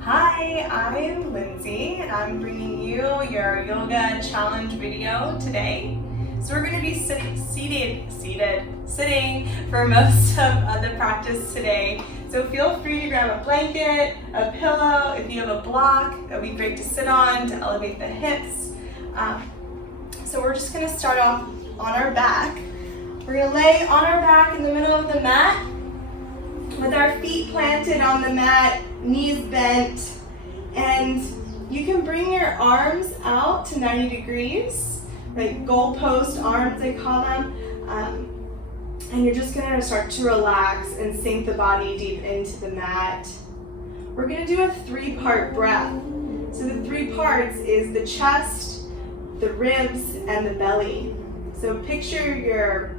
Hi, I'm Lindsay and I'm bringing you your yoga challenge video today. So we're going to be sitting for most of the practice today. So feel free to grab a blanket, a pillow. If you have a block, that would be great to sit on to elevate the hips. So we're just going to start off on our back. We're going to lay on our back in the middle of the mat with our feet planted on the mat, knees bent, and you can bring your arms out to 90 degrees, like goalpost arms they call them, and you're just gonna start to relax and sink the body deep into the mat. We're gonna do a 3-part breath. So the 3 parts is the chest, the ribs, and the belly. So picture your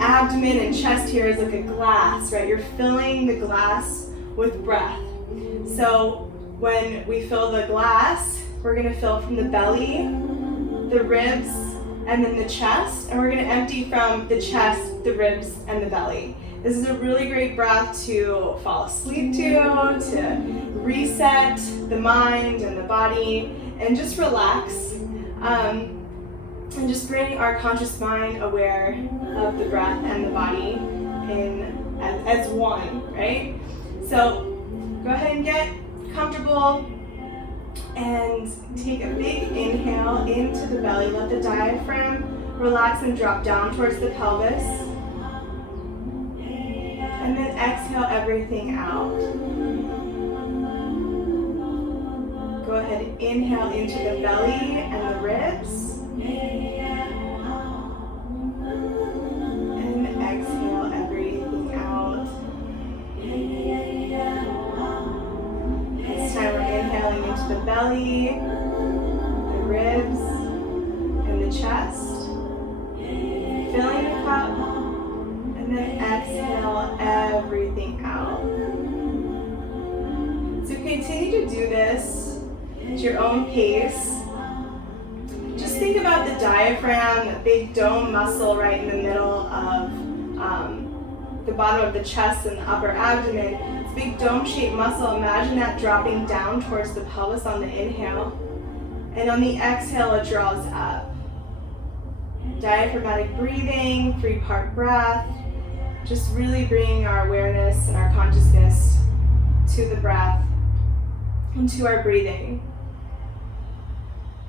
abdomen and chest here is like a glass, right? You're filling the glass with breath. So when we fill the glass, we're gonna fill from the belly, the ribs, and then the chest, and we're gonna empty from the chest, the ribs, and the belly. This is a really great breath to fall asleep to reset the mind and the body, and just relax. And just bring our conscious mind aware of the breath and the body as one, right? So go ahead and get comfortable and take a big inhale into the belly. Let the diaphragm relax and drop down towards the pelvis. And then exhale everything out. Go ahead and inhale into the belly and the ribs. And exhale everything out. This time we're inhaling into the belly, the ribs, and the chest. Filling the cup, and then exhale everything out. So continue to do this at your own pace. Just think about the diaphragm, the big dome muscle right in the middle of the bottom of the chest and the upper abdomen. It's a big dome-shaped muscle. Imagine that dropping down towards the pelvis on the inhale. And on the exhale, it draws up. Diaphragmatic breathing, 3-part breath. Just really bringing our awareness and our consciousness to the breath and to our breathing.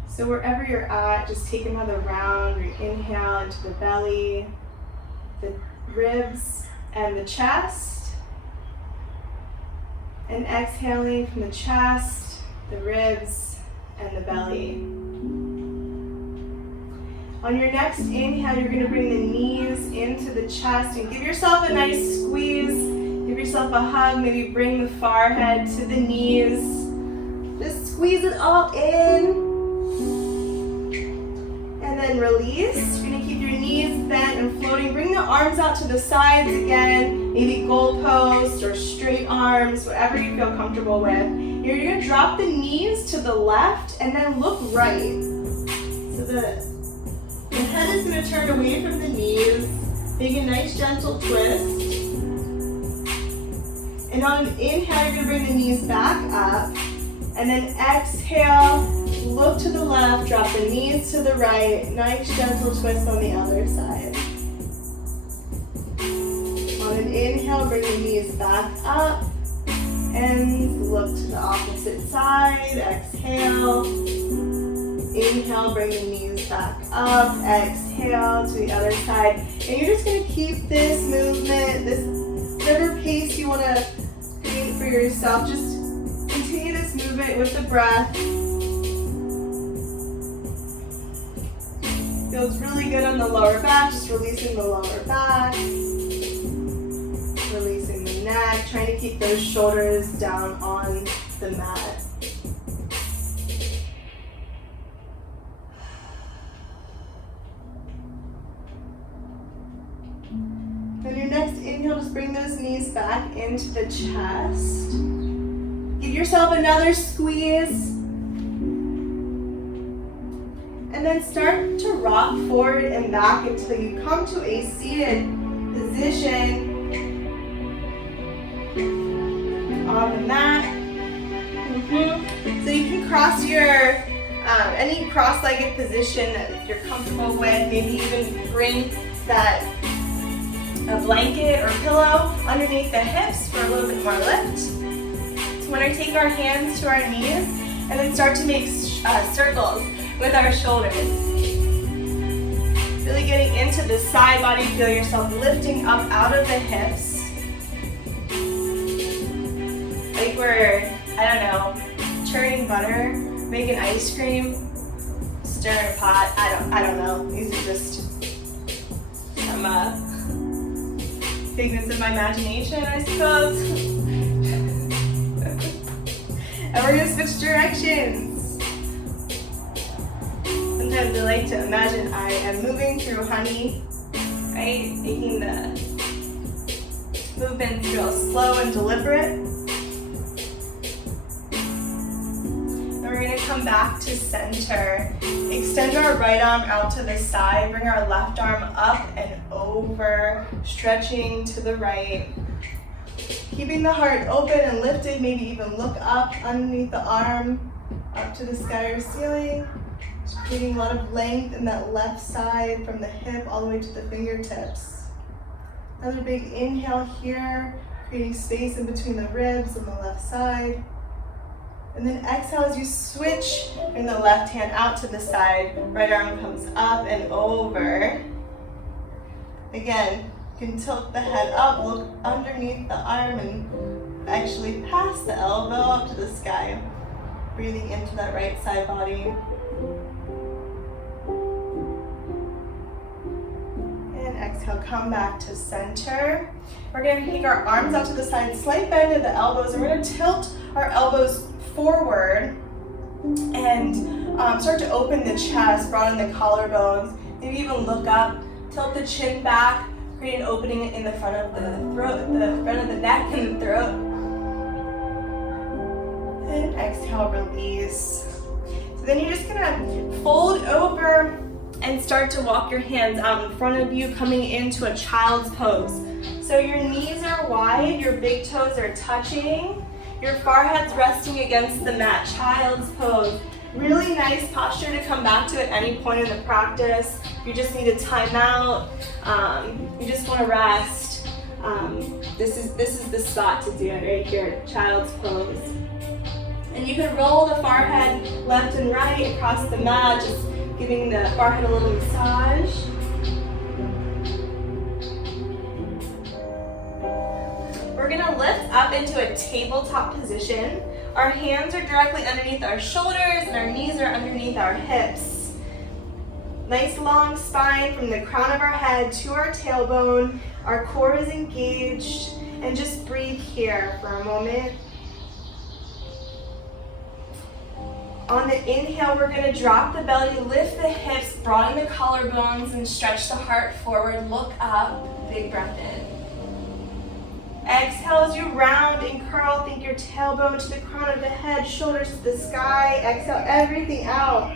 So wherever you're at, just take another round. Inhale into the belly, the ribs, and the chest. And exhaling from the chest, the ribs, and the belly. On your next inhale, you're going to bring the knees into the chest and give yourself a nice squeeze. Give yourself a hug. Maybe bring the forehead to the knees. Just squeeze it all in. And then release. You're going to keep your knees bent and floating. Bring the arms out to the sides again. Maybe goalposts or straight arms, whatever you feel comfortable with. You're going to drop the knees to the left and then look right. So the head is going to turn away from the knees. Make a nice gentle twist. And on an inhale, you're going to bring the knees back up. And then exhale, look to the left, drop the knees to the right. Nice gentle twist on the other side. On an inhale, bring the knees back up. And look to the opposite side. Exhale. Inhale, bring the knees back up. Exhale to the other side. And you're just going to keep this movement, this whatever pace you want to create for yourself. Just continue this movement with the breath. Feels really good on the lower back, just releasing the lower back. Releasing the neck, trying to keep those shoulders down on the mat. On your next inhale, just bring those knees back into the chest. Give yourself another squeeze. And then start to rock forward and back until you come to a seated position on the mat. So you can cross your, any cross-legged position that you're comfortable with. Maybe even bring that a blanket or pillow underneath the hips for a little bit more lift. So we're going to take our hands to our knees and then start to make circles with our shoulders. Really getting into the side body, feel yourself lifting up out of the hips. Like we're, I don't know, churning butter, making ice cream, stirring a pot. I don't know. These are just some figments of my imagination, I suppose. And we're gonna switch directions. Sometimes I like to imagine I am moving through honey, right? Making the movements real slow and deliberate. We're going to come back to center. Extend our right arm out to the side. Bring our left arm up and over, stretching to the right. Keeping the heart open and lifted. Maybe even look up underneath the arm, up to the sky or ceiling. Just creating a lot of length in that left side from the hip all the way to the fingertips. Another big inhale here, creating space in between the ribs on the left side. And then exhale as you switch, bring the left hand out to the side, right arm comes up and over. Again, you can tilt the head up, look underneath the arm and actually pass the elbow up to the sky. Breathing into that right side body. And exhale, come back to center. We're going to take our arms out to the side, slight bend of the elbows, and we're going to tilt our elbows forward and start to open the chest, broaden the collarbones, maybe even look up, tilt the chin back, create an opening in the front of the throat, the front of the neck and the throat. And exhale, release. So then you're just gonna fold over and start to walk your hands out in front of you, coming into a child's pose. So your knees are wide, your big toes are touching. Your forehead's resting against the mat, child's pose. Really nice posture to come back to at any point in the practice. You just need a timeout. You just want to rest. This is the spot to do it right here, child's pose. And you can roll the forehead left and right across the mat, just giving the forehead a little massage. We're gonna lift up into a tabletop position. Our hands are directly underneath our shoulders and our knees are underneath our hips. Nice long spine from the crown of our head to our tailbone. Our core is engaged, and just breathe here for a moment. On the inhale, we're gonna drop the belly, lift the hips, broaden the collarbones, and stretch the heart forward. Look up, big breath in. Exhale as you round and curl, think your tailbone to the crown of the head, shoulders to the sky. Exhale everything out.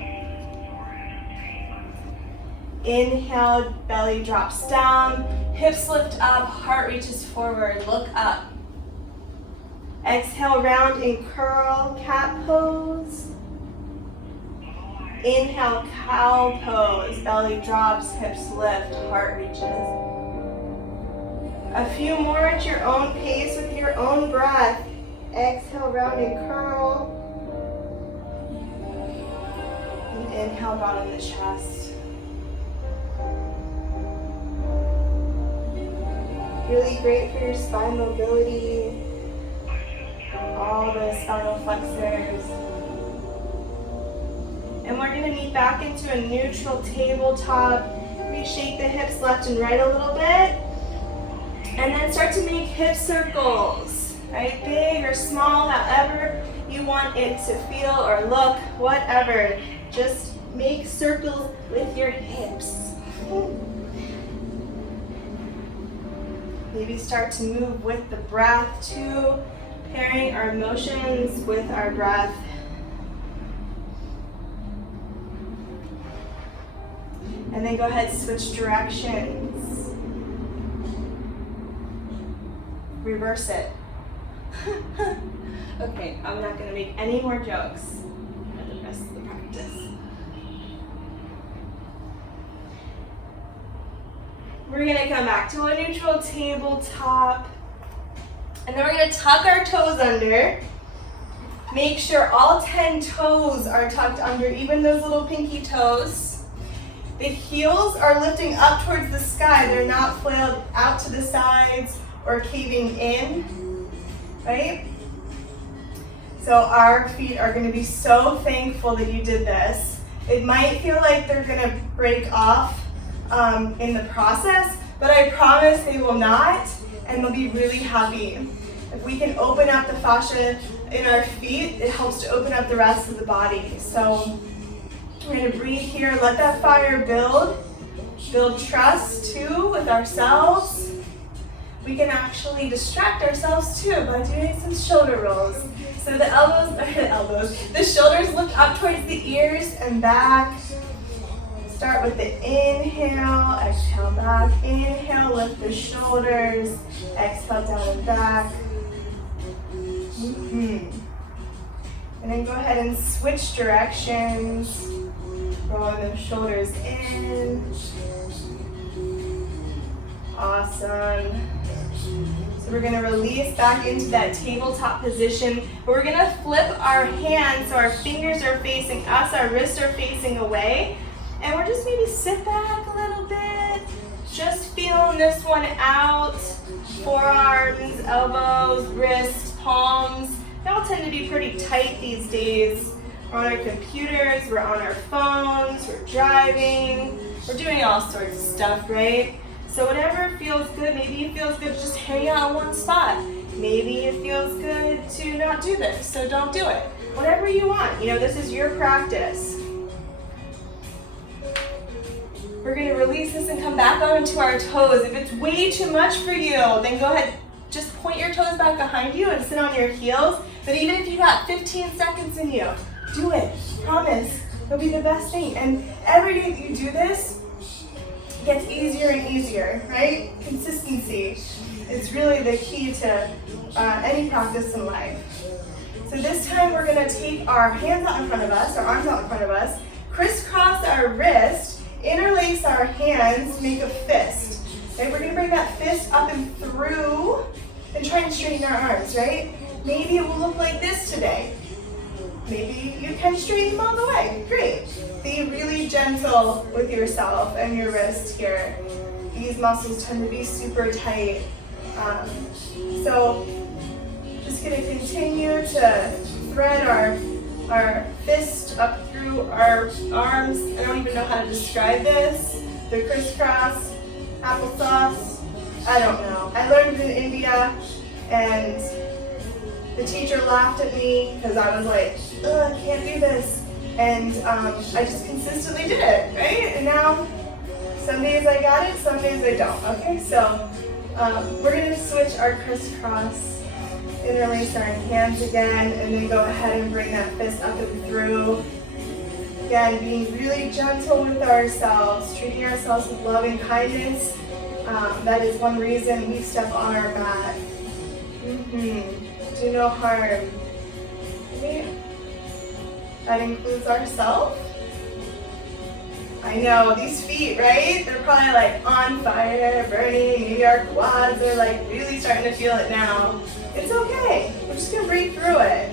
Inhale, belly drops down, hips lift up, heart reaches forward, look up. Exhale, round and curl, cat pose. Inhale, cow pose, belly drops, hips lift, heart reaches. A few more at your own pace with your own breath. Exhale, round and curl. And inhale, broaden the chest. Really great for your spine mobility. All the spinal flexors. And we're gonna knee back into a neutral tabletop. Reshake the hips left and right a little bit. And then start to make hip circles, right? Big or small, however you want it to feel or look, whatever. Just make circles with your hips. Maybe start to move with the breath too, pairing our motions with our breath. And then go ahead, switch directions. Reverse it. Okay, I'm not going to make any more jokes for the rest of the practice. We're going to come back to a neutral tabletop. And then we're going to tuck our toes under. Make sure all 10 toes are tucked under, even those little pinky toes. The heels are lifting up towards the sky. They're not flailed out to the sides or caving in, right? So our feet are going to be so thankful that you did this. It might feel like they're going to break off in the process, but I promise they will not, and they'll be really happy. If we can open up the fascia in our feet, it helps to open up the rest of the body. So we're going to breathe here, let that fire build trust too with ourselves. We can actually distract ourselves too by doing some shoulder rolls. So the shoulders look up towards the ears and back. Start with the inhale, exhale back. Inhale, lift the shoulders. Exhale down and back. And then go ahead and switch directions. Rolling the shoulders in. Awesome. So we're going to release back into that tabletop position. We're going to flip our hands so our fingers are facing us, our wrists are facing away. And we're just maybe sit back a little bit. Just feeling this one out. Forearms, elbows, wrists, palms. They all tend to be pretty tight these days. We're on our computers, we're on our phones, we're driving. We're doing all sorts of stuff, right? So whatever feels good, maybe it feels good to just hang out in one spot. Maybe it feels good to not do this, so don't do it. Whatever you want, this is your practice. We're going to release this and come back onto our toes. If it's way too much for you, then go ahead, just point your toes back behind you and sit on your heels. But even if you got 15 seconds in you, do it. Promise. It'll be the best thing. And every day that you do this, it gets easier and easier, right? Consistency is really the key to any practice in life. So this time we're going to take our hands out in front of us, our arms out in front of us, crisscross our wrist, interlace our hands, make a fist. Okay, we're going to bring that fist up and through and try and straighten our arms, right? Maybe it will look like this today. Maybe you can straighten them all the way. Great. Be really gentle with yourself and your wrist here. These muscles tend to be super tight. So just going to continue to thread our fist up through our arms. I don't even know how to describe this. The crisscross, applesauce, I don't know. I learned in India, and the teacher laughed at me because I was like, I can't do this. And I just consistently did it, right? And now, some days I got it, some days I don't. Okay, so we're going to switch our crisscross. Interlace our hands again, and then go ahead and bring that fist up and through. Again, being really gentle with ourselves, treating ourselves with love and kindness. That is one reason we step on our mat. Do no harm. Okay. That includes ourselves. I know, these feet, right? They're probably like on fire, burning. Maybe our quads are like really starting to feel it now. It's okay. We're just going to breathe through it.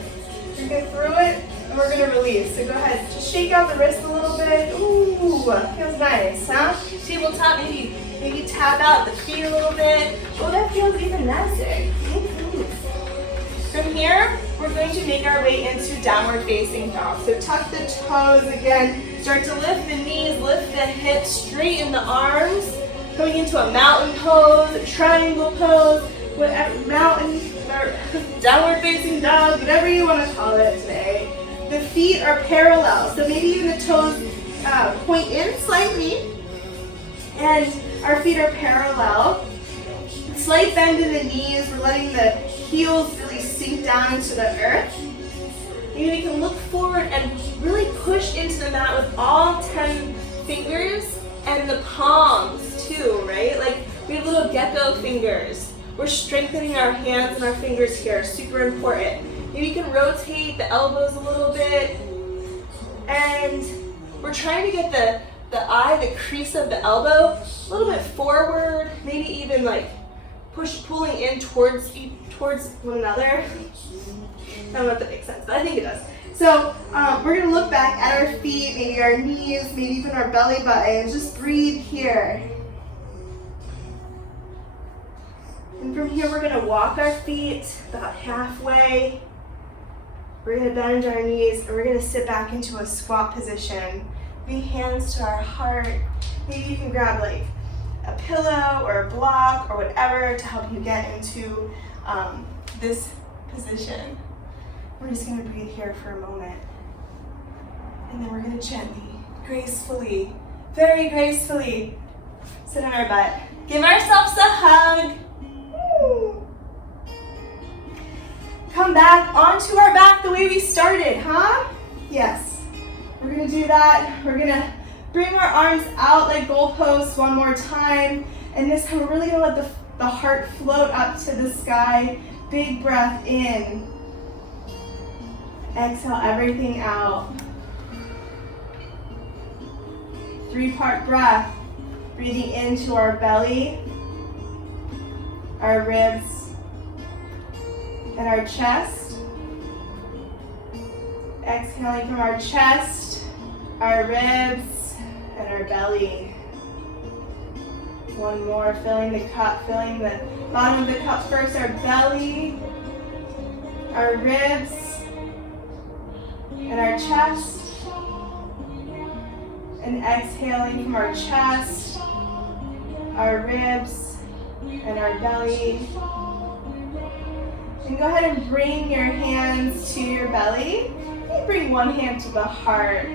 We're going to through it, and we're going to release. So go ahead. Just shake out the wrist a little bit. Ooh, feels nice, huh? Tabletop, maybe tap out the feet a little bit. Oh, that feels even nicer. From here, we're going to make our way into downward facing dog. So tuck the toes again. Start to lift the knees, lift the hips, straighten the arms. Going into a mountain pose, a triangle pose, whatever, mountain, or downward facing dog, whatever you want to call it today. The feet are parallel, so maybe even the toes point in slightly, and our feet are parallel. Slight bend in the knees, we're letting the heels really sink down into the earth. Maybe we can look forward and really push into the mat with all 10 fingers and the palms too, right? Like we have little gecko fingers. We're strengthening our hands and our fingers here, super important. Maybe you can rotate the elbows a little bit. And we're trying to get the crease of the elbow a little bit forward, maybe even like pulling in towards one another. I don't know if that makes sense, but I think it does. So we're gonna look back at our feet, maybe our knees, maybe even our belly button. Just breathe here. And from here, we're gonna walk our feet about halfway. We're gonna bend our knees and we're gonna sit back into a squat position. Maybe hands to our heart. Maybe you can grab like a pillow or a block or whatever to help you get into this position. We're just gonna breathe here for a moment. And then we're gonna gently, gracefully, very gracefully sit on our butt. Give ourselves a hug. Come back onto our back the way we started, huh? Yes. We're gonna do that. We're gonna bring our arms out like goalposts one more time. And this time we're really gonna let the heart float up to the sky. Big breath in. Exhale everything out. 3-part breath. Breathing into our belly, our ribs, and our chest. Exhaling from our chest, our ribs, and our belly. One more, filling the cup, filling the bottom of the cup first, our belly, our ribs, and our chest. And exhaling from our chest, our ribs, and our belly. And go ahead and bring your hands to your belly. Maybe bring one hand to the heart.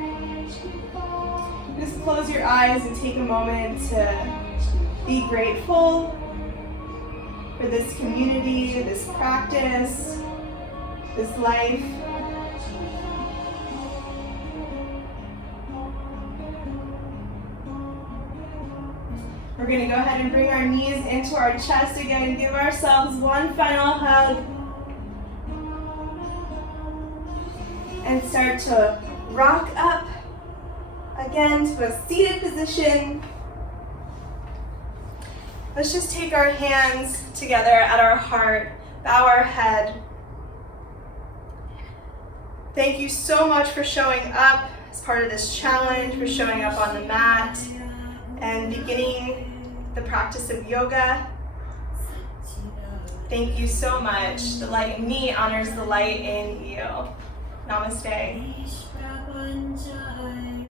Just close your eyes and take a moment to be grateful for this community, this practice, this life. We're going to go ahead and bring our knees into our chest again and give ourselves one final hug. And start to rock up again to a seated position. Let's just take our hands together at our heart, bow our head. Thank you so much for showing up as part of this challenge, for showing up on the mat and beginning the practice of yoga. Thank you so much. The light in me honors the light in you. Namaste.